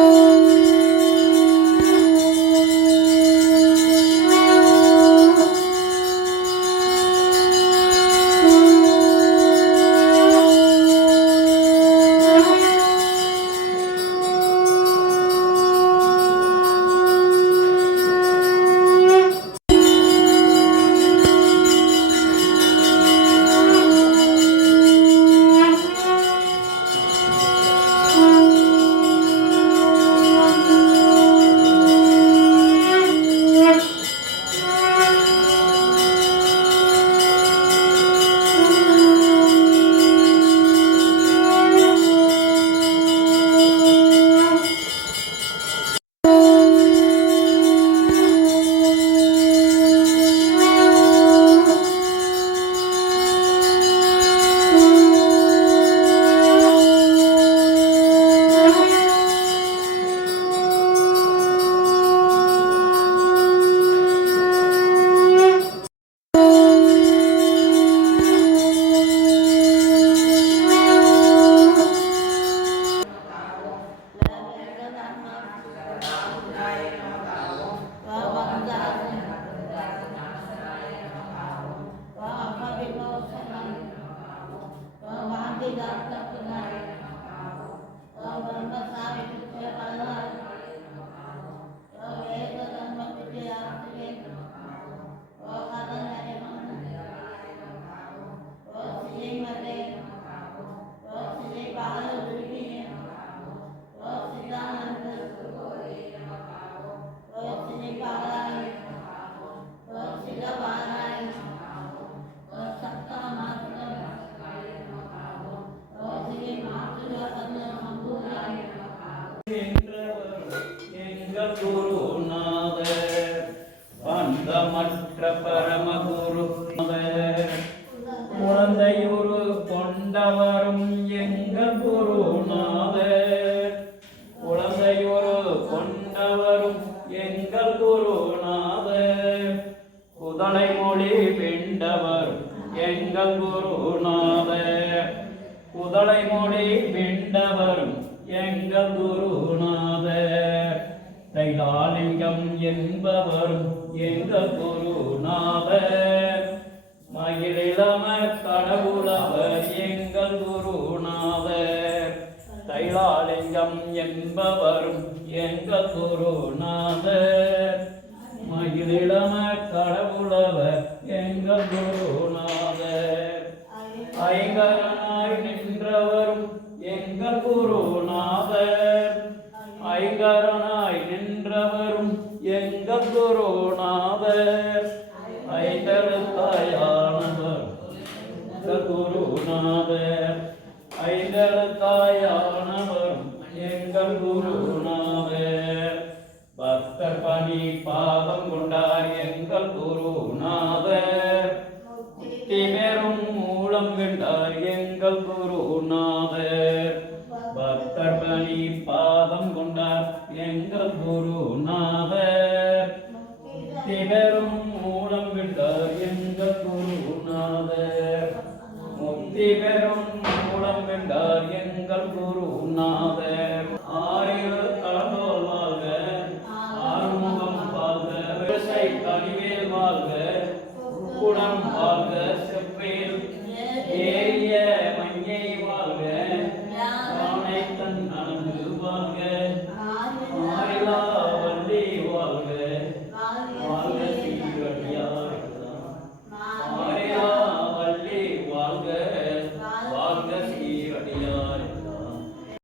எங்கள் மொழி பிண்டவர் எங்கள் குருநாதர் குதலை மொழி பிண்டவரும் எங்கள் குருநாதர் தைலாலிங்கம் என்பவர் எங்கள் குருநாதர் மகிழிளம கடவுளவர் எங்கள் குருநாதர் தைலாலிங்கம் என்பவர் எங்கள் குருநாதர் மகிழிளம கடவுளவர் எங்கள் குருநாதர். ஐங்கரனாய் நின்றவரும் எங்கள் குருநாதர். ஐங்கரனாய் நின்றவரும் எங்கள் குருநாதர். ஐந்தெழுத்தாயானவர் எங்கள் குருநாதர். பாதம் கொண்டார் எங்கள் குருநாதர் முக்தி பெறும் மூலம் வென்றார் எங்கள் குருநாதர் பக்தர் பணி பாதம் கொண்டார் எங்கள் குருநாதர் முக்தி பெறும் மூலம் வென்றார் எங்கள் குருநாதர் முக்தி பெறும் மூலம் வென்றார் எங்கள் குருநாதர்